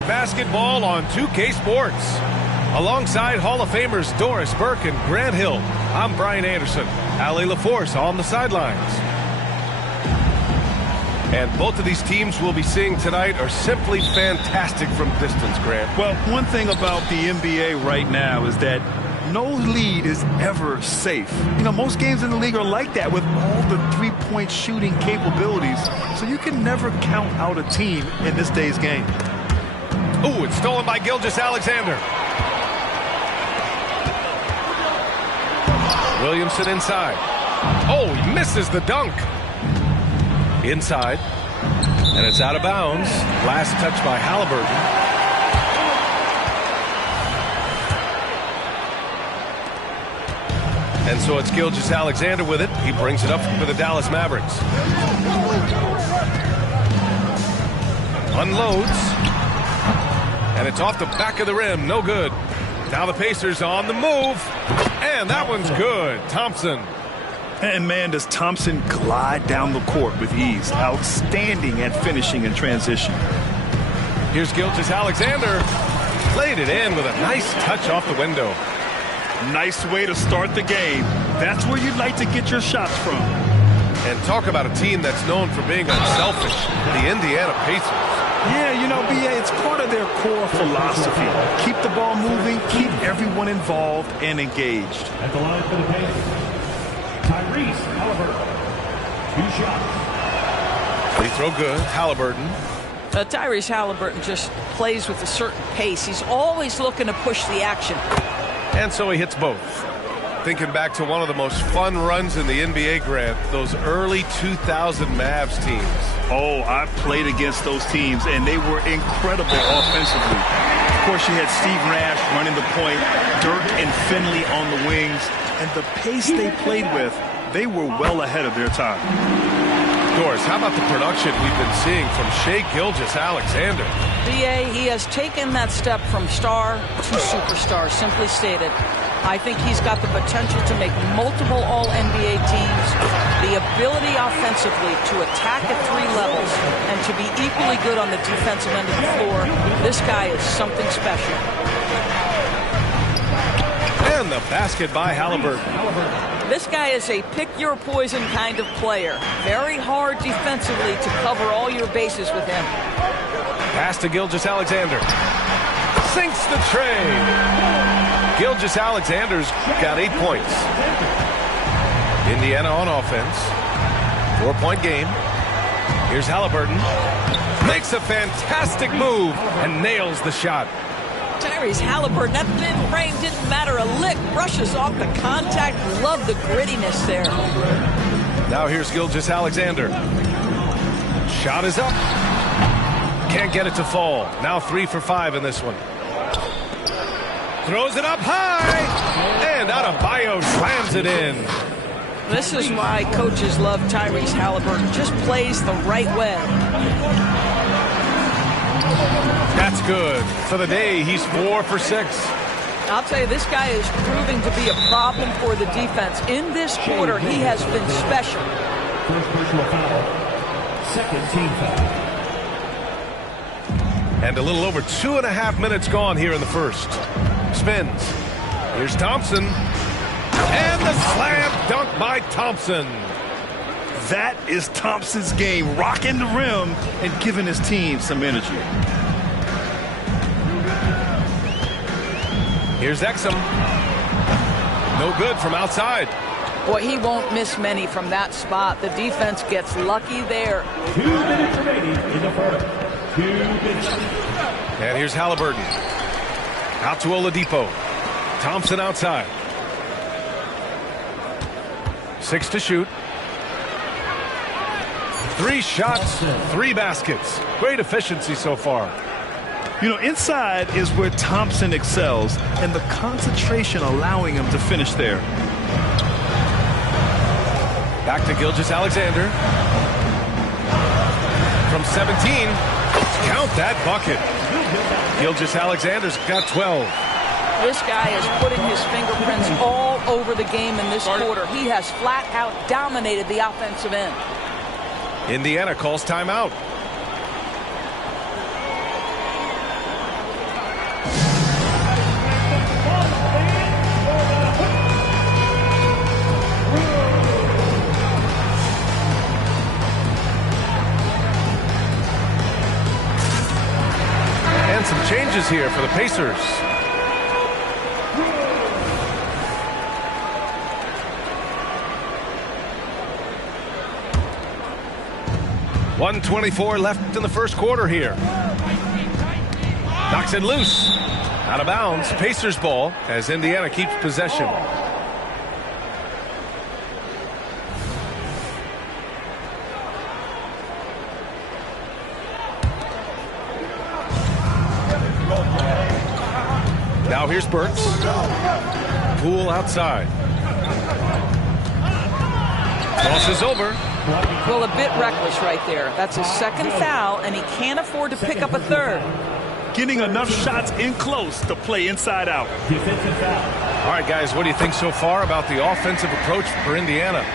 Basketball on 2K Sports. Alongside Hall of Famers Doris Burke and Grant Hill, I'm Brian Anderson. Allie LaForce on the sidelines. And both of these teams we'll be seeing tonight are simply fantastic from distance, Grant. Well, one thing about the NBA right now is that no lead is ever safe. You know, most games in the league are like that with all the three-point shooting capabilities. So you can never count out a team in this day's game. Ooh, it's stolen by Gilgeous-Alexander. Williamson inside. Oh, he misses the dunk. Inside. And it's out of bounds. Last touch by Halliburton. And so it's Gilgeous-Alexander with it. He brings it up for the Dallas Mavericks. Unloads. And it's off the back of the rim. No good. Now the Pacers on the move. And that one's good. Thompson. And man, does Thompson glide down the court with ease. Outstanding at finishing in transition. Here's Gilgeous-Alexander. Played it in with a nice touch off the window. Nice way to start the game. That's where you'd like to get your shots from. And talk about a team that's known for being unselfish. The Indiana Pacers. Yeah, you know, B.A., it's part of their core philosophy. Keep the ball moving, keep everyone involved and engaged. At the line for the Pacers, Tyrese Halliburton. 2 shots. Free throw good. Halliburton. Tyrese Halliburton just plays with a certain pace. He's always looking to push the action. And so he hits both. Thinking back to one of the most fun runs in the NBA, Grant, those early 2000 Mavs teams. Oh, I played against those teams, and they were incredible offensively. Of course, you had Steve Nash running the point, Dirk and Finley on the wings, and the pace they played with, they were well ahead of their time. Doris, how about the production we've been seeing from Shai Gilgeous-Alexander? B.A., he has taken that step from star to superstar, simply stated. I think he's got the potential to make multiple All-NBA teams, the ability offensively to attack at 3 levels, and to be equally good on the defensive end of the floor. This guy is something special. And the basket by Halliburton. This guy is a pick-your-poison kind of player. Very hard defensively to cover all your bases with him. Pass to Gilgeous-Alexander. Sinks the tray. Gilgeous-Alexander's got 8 points. Indiana on offense. 4-point game. Here's Halliburton. Makes a fantastic move and nails the shot. Tyrese Halliburton, that thin frame didn't matter a lick. Brushes off the contact. Love the grittiness there. Now here's Gilgeous-Alexander. Shot is up. Can't get it to fall. Now 3 for 5 in this one. Throws it up high. And Adebayo slams it in. This is why coaches love Tyrese Halliburton. Just plays the right way. That's good. For the day, he's 4 for 6. I'll tell you, this guy is proving to be a problem for the defense. In this quarter, he has been special. First personal foul. Second team foul. And a little over 2.5 minutes gone here in the first. Spins. Here's Thompson. And the slam dunk by Thompson. That is Thompson's game, rocking the rim and giving his team some energy. Here's Exum. No good from outside. Boy, he won't miss many from that spot. The defense gets lucky there. 2 minutes remaining in the first. 2 minutes. And here's Halliburton. Out to Oladipo. Thompson outside. 6 to shoot. 3 shots, 3 baskets. Great efficiency so far. You know, inside is where Thompson excels, and the concentration allowing him to finish there. Back to Gilgeous-Alexander. From 17. Count that bucket. Gilgeous-Alexander's got 12. This guy is putting his fingerprints all over the game in this quarter. He has flat out dominated the offensive end. Indiana calls timeout. And some changes here for the Pacers. .124 left in the first quarter here. Knocks it loose. Out of bounds. Pacers ball as Indiana keeps possession. Now here's Burks. Poole outside. Crosses over. Well, a bit reckless right there. That's his second foul, and he can't afford to pick up a third. Getting enough shots in close to play inside out. Defensive foul. All right, guys, what do you think so far about the offensive approach for Indiana?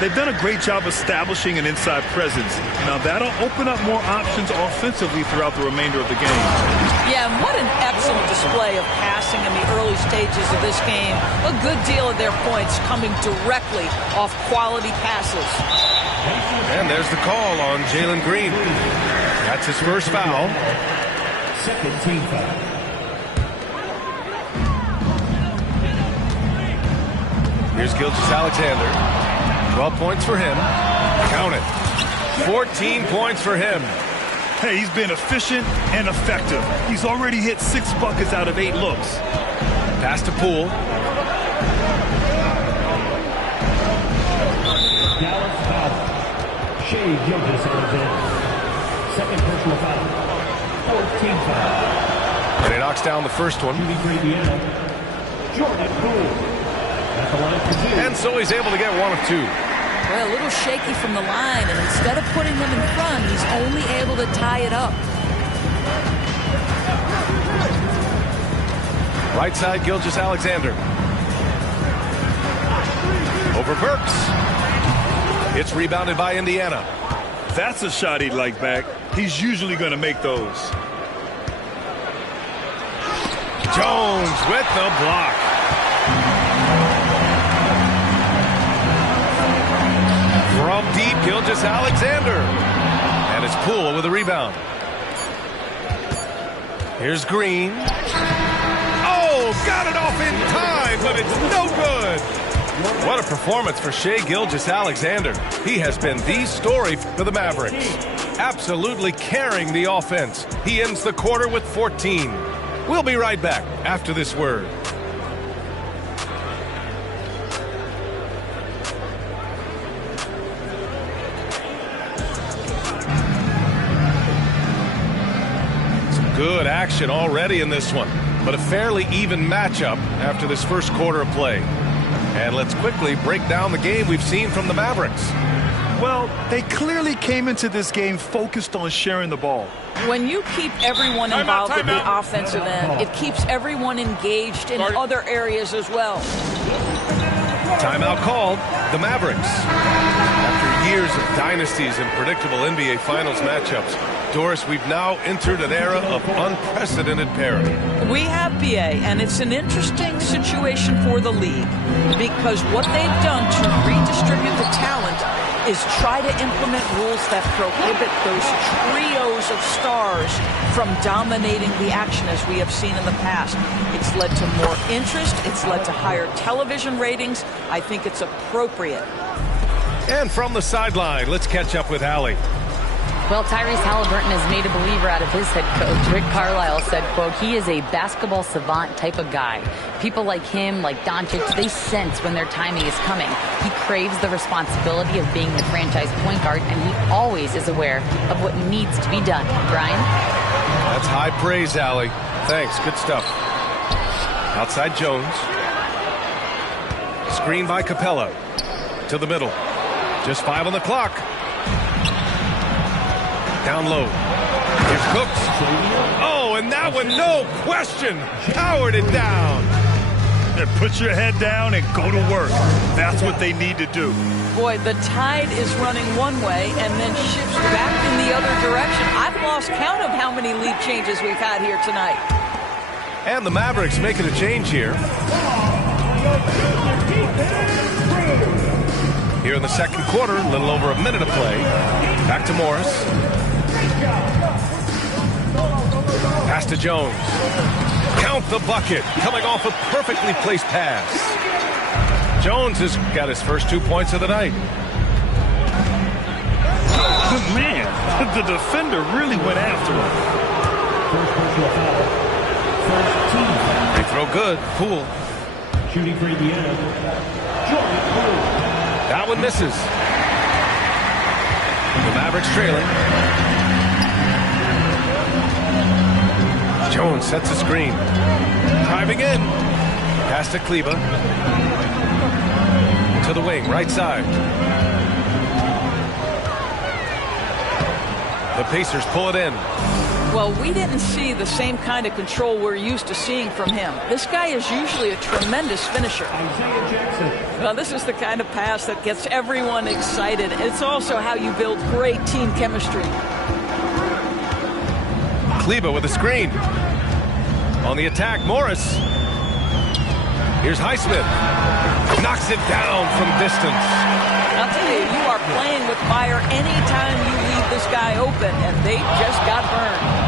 They've done a great job establishing an inside presence. Now that'll open up more options offensively throughout the remainder of the game. Yeah, and what an excellent display of passing in the early stages of this game. A good deal of their points coming directly off quality passes. And there's the call on Jalen Green. That's his first foul. Second team foul. Here's Gilgeous-Alexander. 12 points for him. Count it. 14 points for him. Hey, he's been efficient and effective. He's already hit 6 buckets out of 8 looks. Pass to Poole. Dallas foul. Shai Gilgeous-Alexander. Second personal foul. 14 foul. And he knocks down the first one. Shooting for Indiana. Jordan Poole. At the line for 2. And so he's able to get 1 of 2. Well, a little shaky from the line, and instead of putting them in front, he's only able to tie it up. Right side, Gilgeous-Alexander. Over Burks. It's rebounded by Indiana. That's a shot he'd like back. He's usually going to make those. Jones with the block. From deep, Gilgeous-Alexander. And it's Poole with a rebound. Here's Green. Oh, got it off in time, but it's no good. What a performance for Shai Gilgeous-Alexander. He has been the story for the Mavericks. Absolutely carrying the offense. He ends the quarter with 14. We'll be right back after this word. Good action already in this one, but a fairly even matchup after this first quarter of play. And let's quickly break down the game we've seen from the Mavericks. Well, they clearly came into this game focused on sharing the ball. When you keep everyone involved in the offensive end, it keeps everyone engaged in other areas as well. Timeout called, the Mavericks. After years of dynasties and predictable NBA Finals matchups, Doris, we've now entered an era of unprecedented parity. We have, BA, and it's an interesting situation for the league because what they've done to redistribute the talent is try to implement rules that prohibit those trios of stars from dominating the action as we have seen in the past. It's led to more interest. It's led to higher television ratings. I think it's appropriate. And from the sideline, let's catch up with Allie. Well, Tyrese Halliburton has made a believer out of his head coach. Rick Carlisle said, quote, he is a basketball savant type of guy. People like him, like Doncic, they sense when their timing is coming. He craves the responsibility of being the franchise point guard, and he always is aware of what needs to be done. Brian? That's high praise, Allie. Thanks. Good stuff. Outside Jones. Screen by Capella. To the middle. Just 5 on the clock. Down low. Here's Cooks. Oh, and that one, no question, powered it down. And put your head down and go to work. That's what they need to do. Boy, the tide is running one way and then shifts back in the other direction. I've lost count of how many lead changes we've had here tonight. And the Mavericks making a change here. Here in the second quarter, a little over a minute of play. Back to Morris. Pass to Jones. Count the bucket. Coming off a perfectly placed pass. Jones has got his first 2 points of the night. Man, the defender really went after him. They throw good. Poole. Shooting for Indiana, Jordan Poole. That one misses. The Mavericks trailing. Jones sets a screen. Driving in. Pass to Kleber. To the wing, right side. The Pacers pull it in. Well, we didn't see the same kind of control we're used to seeing from him. This guy is usually a tremendous finisher. Isaiah Jackson. Well, this is the kind of pass that gets everyone excited. It's also how you build great team chemistry. Kleber with a screen. On the attack, Morris. Here's Highsmith. Knocks it down from distance. I'll tell you, you are playing with fire anytime you leave this guy open, and they just got burned.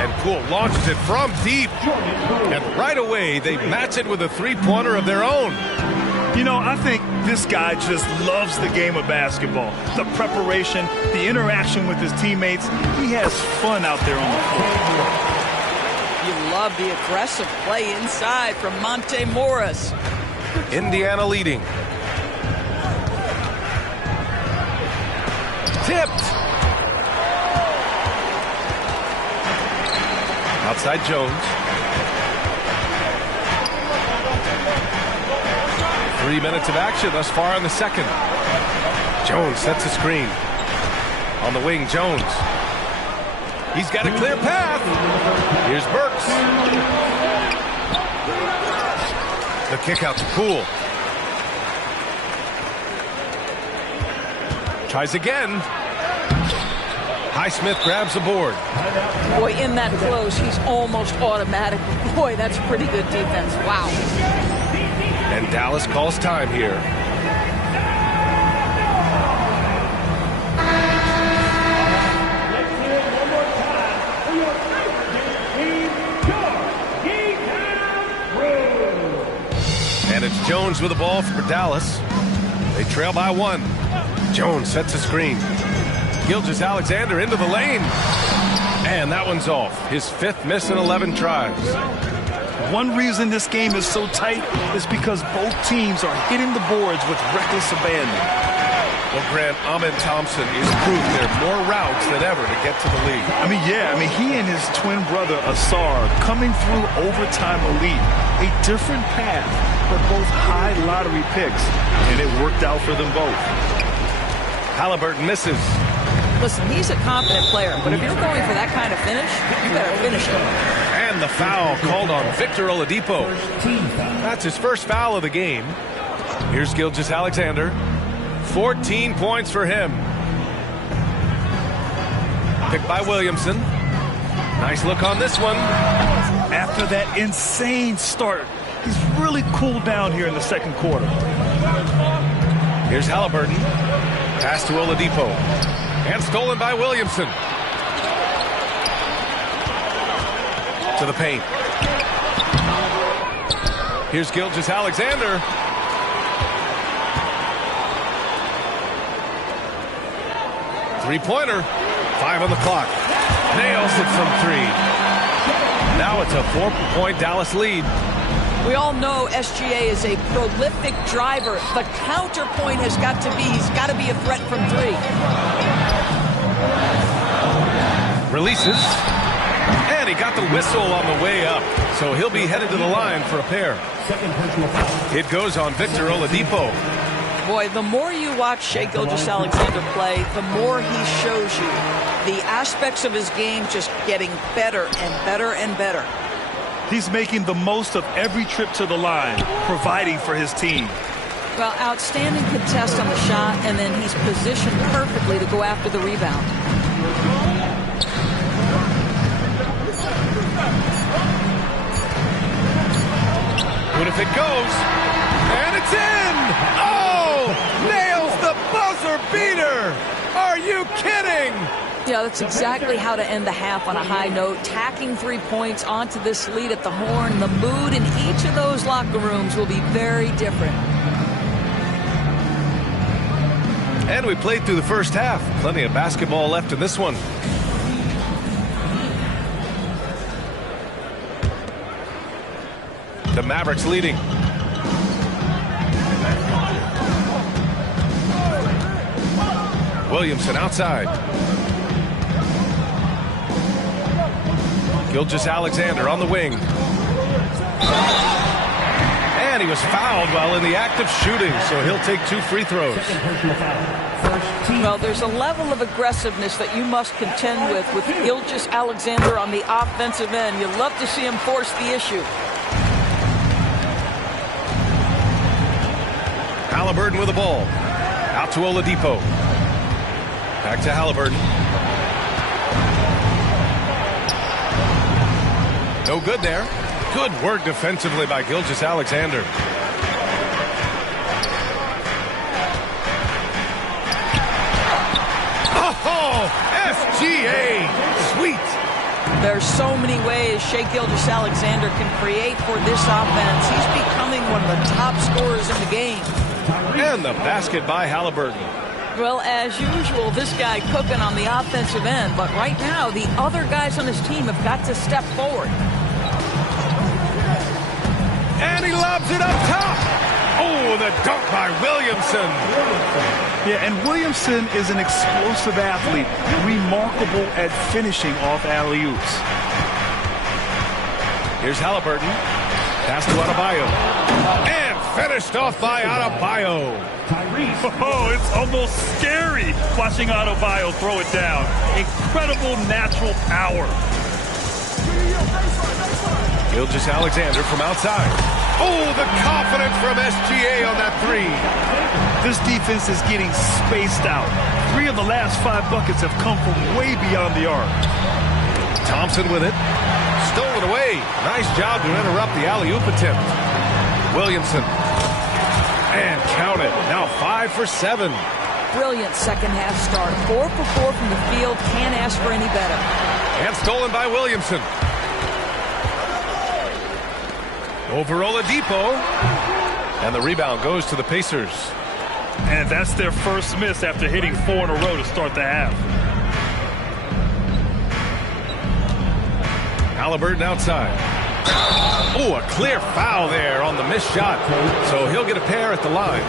And Poole launches it from deep. And right away, they match it with a three-pointer of their own. You know, I think this guy just loves the game of basketball. The preparation, the interaction with his teammates. He has fun out there on the floor. You love the aggressive play inside from Monte Morris. Indiana leading. Tipped. Outside Jones. 3 minutes of action thus far in the second. Jones sets a screen. On the wing, Jones. He's got a clear path. Here's Burks. The kick out to Poole. Tries again. Highsmith grabs the board. Boy, in that close, he's almost automatic. Boy, that's pretty good defense. Wow. And Dallas calls time here. Let's hear it one more time for your favorite team, And it's Jones with the ball for Dallas. They trail by one. Jones sets a screen. Gilgeous-Alexander into the lane. And that one's off. His fifth miss in 11 tries. One reason this game is so tight is because both teams are hitting the boards with reckless abandon. Well, Grant, Ahmed Thompson is proof there are more routes than ever to get to the lead. He and his twin brother, Asar, coming through overtime elite. A different path, but both high lottery picks, and it worked out for them both. Halliburton misses. Listen, he's a competent player, but if you're going for that kind of finish, you better finish him. And the foul called on Victor Oladipo. That's his first foul of the game. Here's Gilgeous-Alexander. 14 points for him. Picked by Williamson. Nice look on this one. After that insane start, he's really cooled down here in the second quarter. Here's Halliburton. Pass to Oladipo. And stolen by Williamson. To the paint. Here's Gilgeous-Alexander. Three-pointer. 5 on the clock. Nails it from 3. Now it's a 4-point Dallas lead. We all know SGA is a prolific driver. The counterpoint has got to be, he's got to be a threat from 3. Releases. And he got the whistle on the way up. So he'll be headed to the line for a pair. It goes on Victor Oladipo. Boy, the more you watch Shai Gilgeous-Alexander play, the more he shows you the aspects of his game just getting better and better and better. He's making the most of every trip to the line, providing for his team. Well, outstanding contest on the shot, and then he's positioned perfectly to go after the rebound. What if it goes? And it's in! Oh! Nails the buzzer beater! Are you kidding? Yeah, that's exactly how to end the half on a high note. Tacking 3 points onto this lead at the horn. The mood in each of those locker rooms will be very different. And we played through the first half. Plenty of basketball left in this one. The Mavericks leading. Williamson outside. Gilgeous-Alexander on the wing. And he was fouled while in the act of shooting, so he'll take 2 free throws. Well, there's a level of aggressiveness that you must contend with Gilgeous-Alexander on the offensive end. You'd love to see him force the issue. Halliburton with the ball. Out to Oladipo. Back to Halliburton. No good there. Good work defensively by Gilgeous-Alexander. Oh, SGA. Sweet. There's so many ways Shai Gilgeous-Alexander can create for this offense. He's becoming one of the top scorers in the game. And the basket by Halliburton. Well, as usual, this guy cooking on the offensive end. But right now, the other guys on his team have got to step forward. And he lobs it up top. Oh, the dunk by Williamson. Yeah, and Williamson is an explosive athlete, remarkable at finishing off alley-oops. Here's Halliburton. Pass to Adebayo. And finished off by Adebayo. Oh, it's almost scary watching Adebayo throw it down. Incredible natural power. Gilgeous-Alexander from outside. Oh, the confidence from SGA on that 3. This defense is getting spaced out. 3 of the last 5 buckets have come from way beyond the arc. Thompson with it. Stolen away. Nice job to interrupt the alley-oop attempt. Williamson. And count it. Now 5 for 7. Brilliant second half start. 4 for 4 from the field. Can't ask for any better. And stolen by Williamson. Over Oladipo. And the rebound goes to the Pacers. And that's their first miss after hitting 4 in a row to start the half. Halliburton outside. Oh, a clear foul there on the missed shot. So he'll get a pair at the line.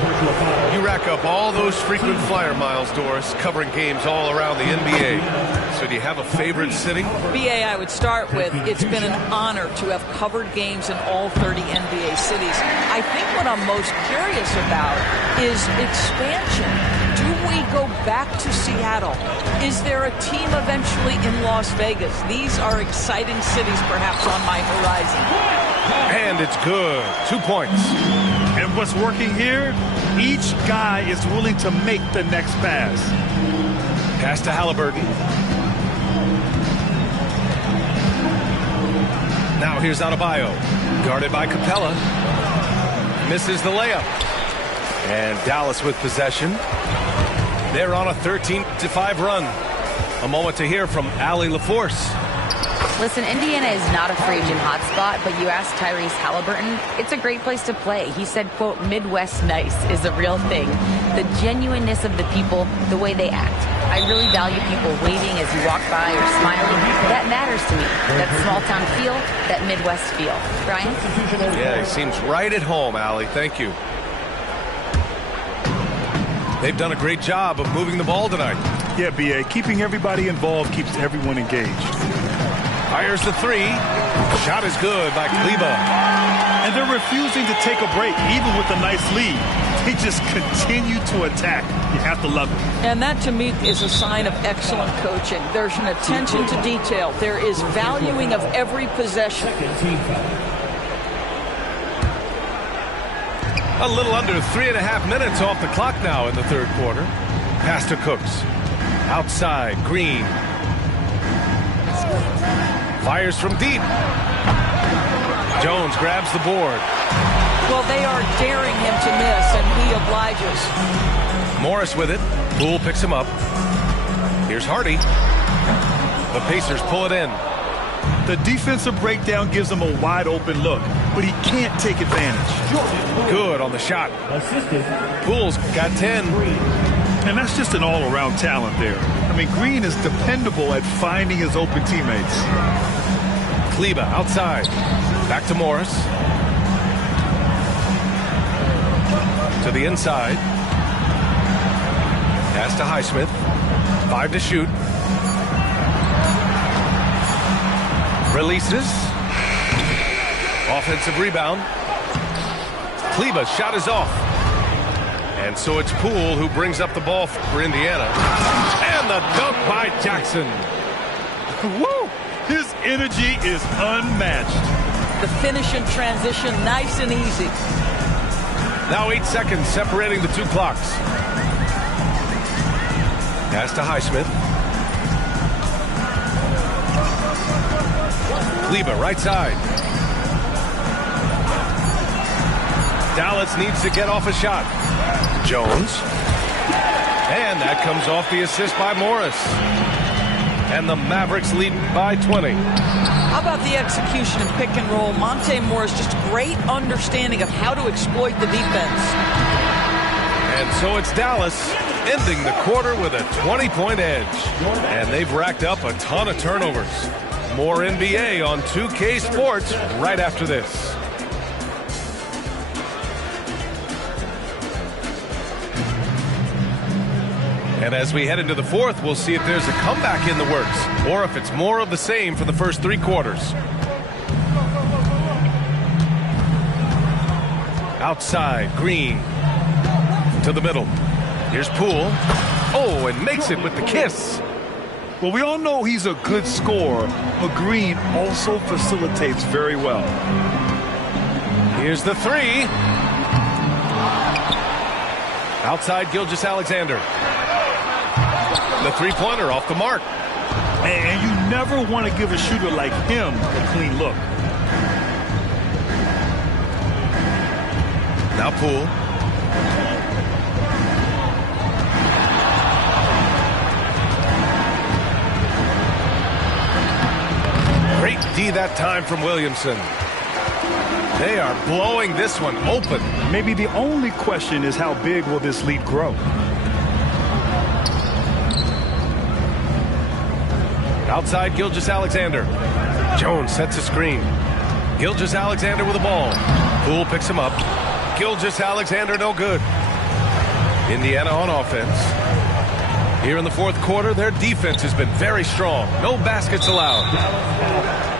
You rack up all those frequent flyer miles, Doris, covering games all around the NBA. So do you have a favorite city? BA, I would start with, it's been an honor to have covered games in all 30 NBA cities. I think what I'm most curious about is expansion. Do we go back to Seattle? Is there a team eventually in Las Vegas? These are exciting cities perhaps on my horizon. And it's good. 2 points. And what's working here? Each guy is willing to make the next pass. Pass to Halliburton. Now here's Adebayo. Guarded by Capella. Misses the layup. And Dallas with possession. They're on a 13-5 run. A moment to hear from Allie LaForce. Listen, Indiana is not a free agent hotspot, but you ask Tyrese Halliburton, it's a great place to play. He said, quote, Midwest nice is a real thing. The genuineness of the people, the way they act. I really value people waving as you walk by or smiling. That matters to me. That small town feel, that Midwest feel. Brian? Yeah, he seems right at home, Allie. Thank you. They've done a great job of moving the ball tonight. Yeah, B.A., keeping everybody involved keeps everyone engaged. Fires the three. Shot is good by Kleber. And they're refusing to take a break, even with a nice lead. They just continue to attack. You have to love it. And that, to me, is a sign of excellent coaching. There's an attention to detail. There is valuing of every possession. A little under 3.5 minutes off the clock now in the third quarter. Pass to Cooks. Outside, Green. Fires from deep. Jones grabs the board. Well, they are daring him to miss, and he obliges. Morris with it. Poole picks him up. Here's Hardy. The Pacers pull it in. The defensive breakdown gives him a wide open look, but he can't take advantage. Good on the shot. Poole's got 10. And that's just an all-around talent there. I mean, Green is dependable at finding his open teammates. Kleber outside. Back to Morris. To the inside. Pass to Highsmith. 5 to shoot. Releases. Offensive rebound. Kleber's shot is off. And so it's Poole who brings up the ball for Indiana. And the dunk by Jackson. Woo! His energy is unmatched. The finish in transition, nice and easy. Now 8 seconds separating the two clocks. Pass to Highsmith. Kleber, right side. Dallas needs to get off a shot. Jones. And that comes off the assist by Morris. And the Mavericks lead by 20. How about the execution and pick and roll? Monte Morris, just great understanding of how to exploit the defense. And so it's Dallas ending the quarter with a 20-point edge. And they've racked up a ton of turnovers. More NBA on 2K Sports right after this. And as we head into the fourth, we'll see if there's a comeback in the works or if it's more of the same for the first 3 quarters. Outside, Green to the middle. Here's Poole. Oh, and makes it with the kiss. Well, we all know he's a good scorer, but Green also facilitates very well. Here's the three. Outside, Gilgeous-Alexander. The three-pointer off the mark. And you never want to give a shooter like him a clean look. Now Poole. Great D that time from Williamson. They are blowing this one open. Maybe the only question is how big will this lead grow? Outside, Gilgeous-Alexander. Jones sets a screen. Gilgeous-Alexander with the ball. Poole picks him up. Gilgeous-Alexander no good. Indiana on offense. Here in the fourth quarter, their defense has been very strong. No baskets allowed.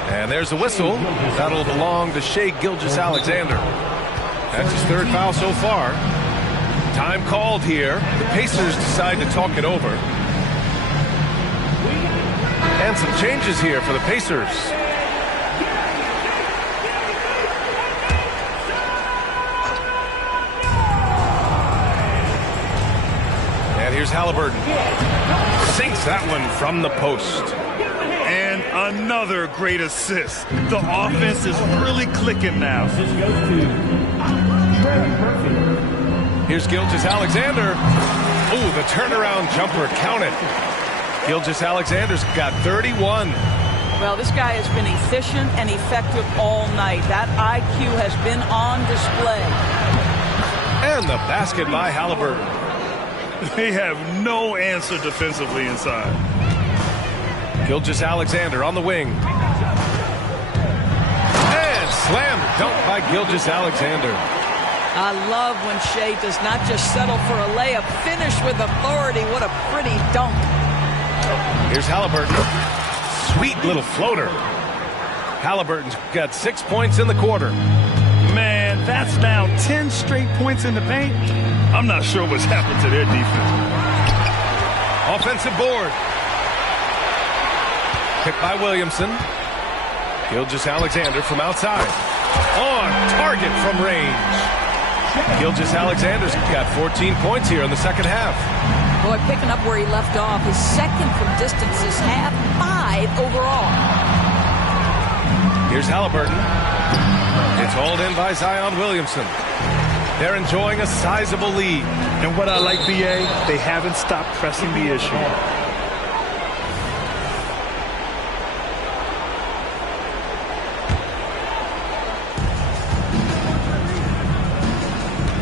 And there's the whistle. That'll belong to Shai Gilgeous-Alexander. That's his 3rd foul so far. Time called here. The Pacers decide to talk it over. And some changes here for the Pacers. And here's Halliburton. Sinks that one from the post. And another great assist. The offense is really clicking now. Here's Gilgeous-Alexander. Ooh, the turnaround jumper counted. Gilgeous-Alexander's got 31. Well, this guy has been efficient and effective all night. That IQ has been on display. And the basket by Halliburton. They have no answer defensively inside. Gilgeous-Alexander on the wing. And slam dunk by Gilgeous-Alexander. I love when Shai does not just settle for a layup. Finish with authority. What a pretty dunk. Here's Halliburton. Sweet little floater. Halliburton's got 6 points in the quarter. Man, that's now 10 straight points in the paint. I'm not sure what's happened to their defense. Offensive board. Picked by Williamson. Gilgeous-Alexander from outside. On target from range. Gilgeous-Alexander's got 14 points here in the second half. Boy, picking up where he left off. His second from distance this half, 5 overall. Here's Halliburton. It's hauled in by Zion Williamson. They're enjoying a sizable lead. And what I like, BA, they haven't stopped pressing the issue.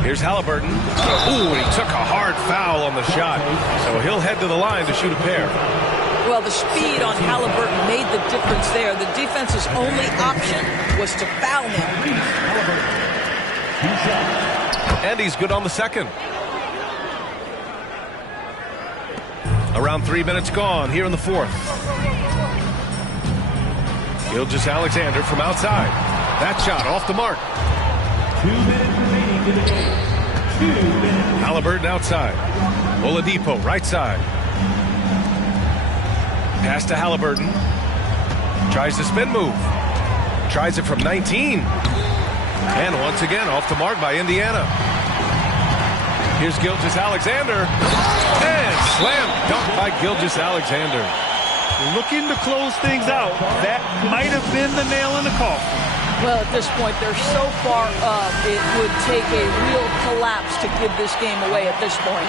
Here's Halliburton. Ooh, and he took a hard foul on the shot. So he'll head to the line to shoot a pair. Well, the speed on Halliburton made the difference there. The defense's only option was to foul him. And he's good on the second. Around 3 minutes gone here in the fourth. Gilgeous-Alexander from outside. That shot off the mark. 2 minutes remaining in the game. 2 minutes. Halliburton outside. Oladipo right side. Pass to Halliburton. Tries the spin move. Tries it from 19. And once again off the mark by Indiana. Here's Gilgeous-Alexander. And slam dunk by Gilgeous-Alexander. Looking to close things out. That might have been the nail in the coffin. Well, at this point, they're so far up, it would take a real collapse to give this game away at this point.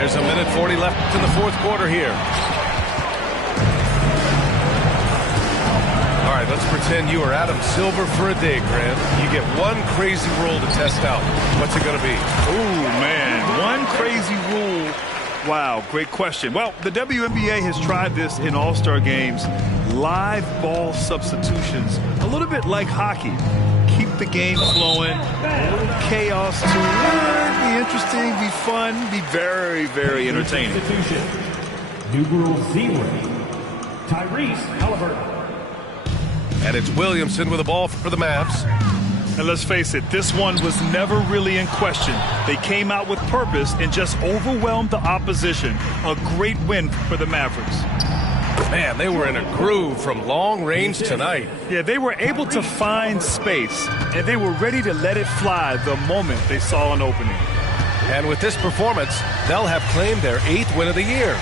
There's a minute 40 left in the fourth quarter here. All right, let's pretend you are Adam Silver for a day, Grant. You get one crazy rule to test out. What's it going to be? Ooh, man, one crazy rule. Wow, great question. Well, the WNBA has tried this in All-Star games. Live ball substitutions, a little bit like hockey. Keep the game flowing, a little chaos to it. Be interesting, be fun, be very, very entertaining. New rule 0. Tyrese Halliburton. And it's Williamson with the ball for the Mavs. And let's face it, this one was never really in question. They came out with purpose and just overwhelmed the opposition. A great win for the Mavericks. Man, they were in a groove from long range tonight. Yeah, they were able to find space, and they were ready to let it fly the moment they saw an opening. And with this performance, they'll have claimed their 8th win of the year.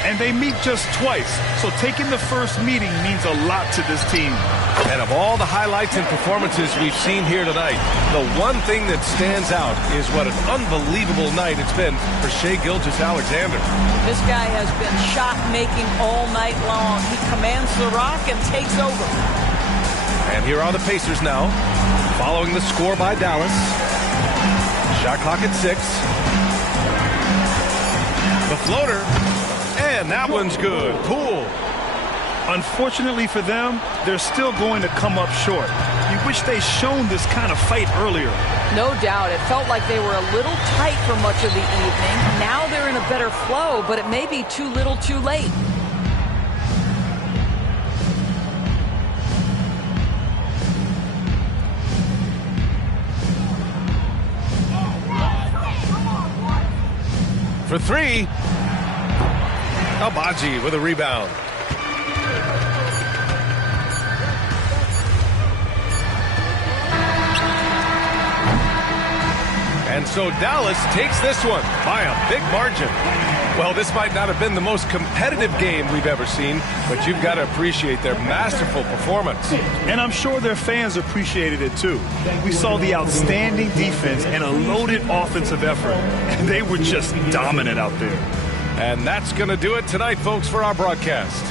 And they meet just twice, so taking the first meeting means a lot to this team. And of all the highlights and performances we've seen here tonight, the one thing that stands out is what an unbelievable night it's been for Shai Gilgeous-Alexander. This guy has been shot-making all night long. He commands the rock and takes over. And here are the Pacers now, following the score by Dallas. Shot clock at 6. The floater. And that one's good. Poole. Unfortunately for them, they're still going to come up short. You wish they'd shown this kind of fight earlier. No doubt. It felt like they were a little tight for much of the evening. Now they're in a better flow, but it may be too little too late. For 3. Agbaji with a rebound. And so Dallas takes this one by a big margin. Well, this might not have been the most competitive game we've ever seen, but you've got to appreciate their masterful performance. And I'm sure their fans appreciated it too. We saw the outstanding defense and a loaded offensive effort, and they were just dominant out there. And that's going to do it tonight, folks, for our broadcast.